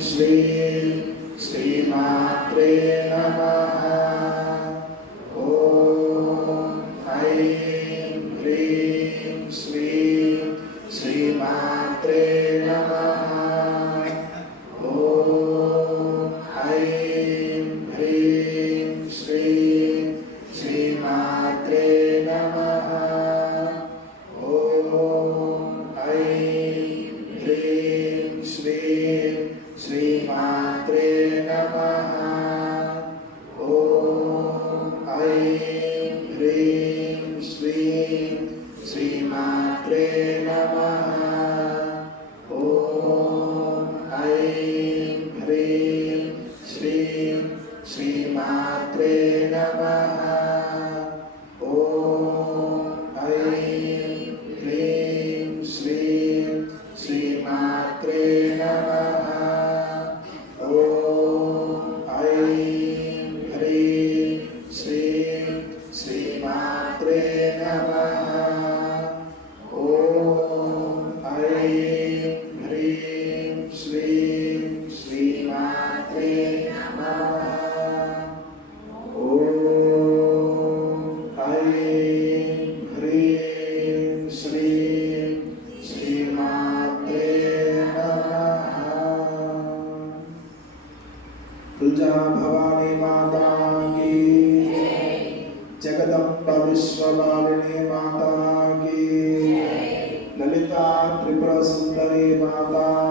श्रीं श्रीमात्रे नमः। ॐ ऐं ह्रीं श्रीं श्रीमात्रे नमः। ॐ ऐं ह्रीं श्रीं श्रीमात्रे नमः। ॐ ऐं ह्रीं श्रीं श्रीमात्रे नमः। ॐ ऐं ह्रीं श्रीं श्रीमात्रे नमः। ॐ ऐं ह्रीं श्रीं श्रीमात्रे नमः। ॐ ऐं ह्रीं श्रीं श्रीमात्रे नमः। ॐ ऐं ह्रीं श्रीं श्रीमात्रे नमः। ॐ ऐं ह्रीं श्रीं श्रीमात्रे नमः। ॐ ऐं ह्रीं श्रीं श्रीमात्रे नमः। तुलजा भवानी माता की, जगदम्बा विश्वपालिनी माता की, ललिता त्रिपुरा सुंदरी माता